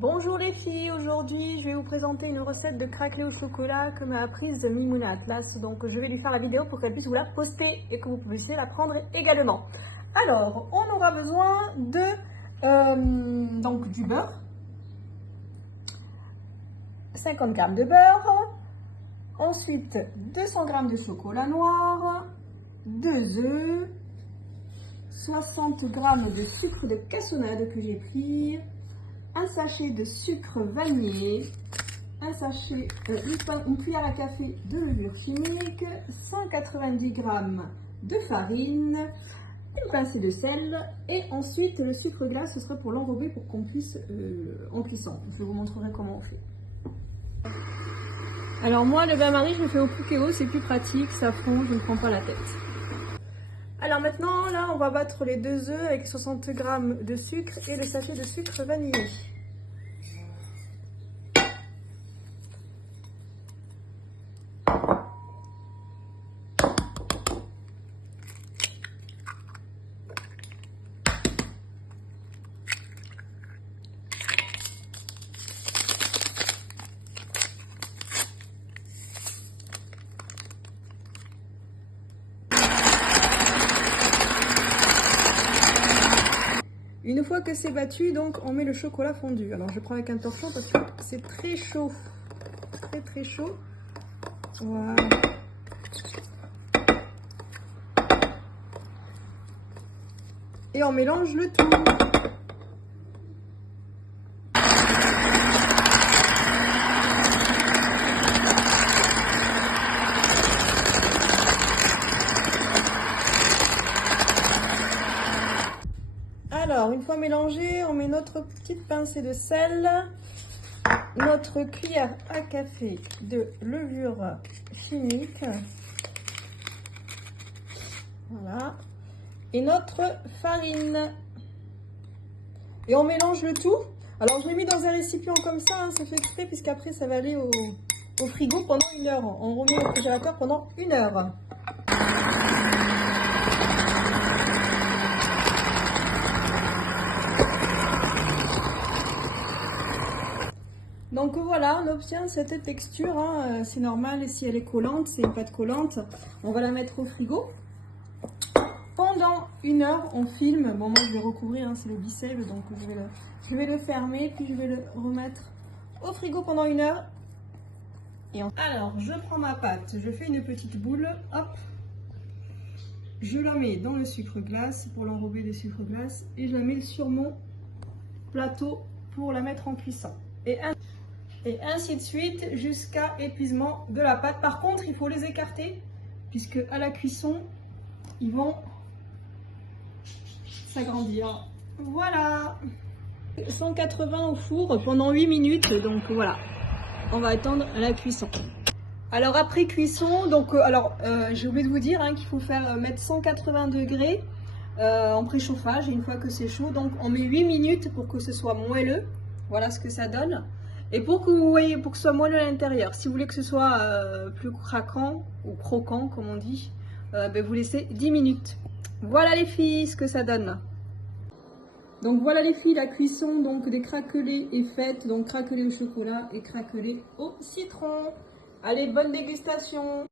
Bonjour les filles, aujourd'hui je vais vous présenter une recette de craquelé au chocolat que m'a apprise Mimouna Atlas. Donc je vais lui faire la vidéo pour qu'elle puisse vous la poster et que vous puissiez la prendre également. Alors on aura besoin de donc du beurre, 50 g de beurre, ensuite 200 g de chocolat noir, 2 œufs, 60 g de sucre de cassonade que j'ai pris, un sachet de sucre vanillé, un sachet, une cuillère à café de levure chimique, 190 g de farine, une pincée de sel et ensuite le sucre glace, ce sera pour l'enrober pour qu'on puisse en cuisson. Je vous montrerai comment on fait. Alors moi le bain-marie je le fais au Cookéo, c'est plus pratique, ça fond, je ne prends pas la tête. Alors maintenant, là, on va battre les 2 œufs avec 60 g de sucre et le sachet de sucre vanillé. Une fois que c'est battu, donc on met le chocolat fondu. Alors je prends avec un torchon parce que c'est très chaud, très chaud. Voilà. Et on mélange le tout. Alors, une fois mélangé, on met notre petite pincée de sel, notre cuillère à café de levure chimique, voilà, et notre farine. Et on mélange le tout. Alors, je l'ai mis dans un récipient comme ça, hein, c'est fait exprès, puisqu'après, ça va aller au frigo pendant 1 heure. On remet au congélateur pendant 1 heure. Donc voilà, on obtient cette texture, hein, c'est normal, et si elle est collante, c'est une pâte collante, on va la mettre au frigo. Pendant 1 heure, on filme, bon moi je vais recouvrir, hein, c'est le bicelle, donc je vais le fermer, puis je vais le remettre au frigo pendant 1 heure. Alors, je prends ma pâte, je fais une petite boule, hop, je la mets dans le sucre glace pour l'enrober de sucre glace, et je la mets sur mon plateau pour la mettre en cuisson. Et ainsi de suite jusqu'à épuisement de la pâte. Par contre, il faut les écarter puisque à la cuisson, ils vont s'agrandir. Voilà, 180 au four pendant 8 minutes. Donc voilà, on va attendre la cuisson. Alors après cuisson, donc j'ai oublié de vous dire qu'il faut mettre 180 degrés en préchauffage. Et une fois que c'est chaud, donc on met 8 minutes pour que ce soit moelleux. Voilà ce que ça donne. Et pour que vous voyez, pour que ce soit moelleux à l'intérieur, si vous voulez que ce soit plus craquant ou croquant comme on dit, vous laissez 10 minutes. Voilà les filles ce que ça donne. Donc voilà les filles, la cuisson donc des craquelés est faite, donc craquelés au chocolat et craquelés au citron. Allez, bonne dégustation!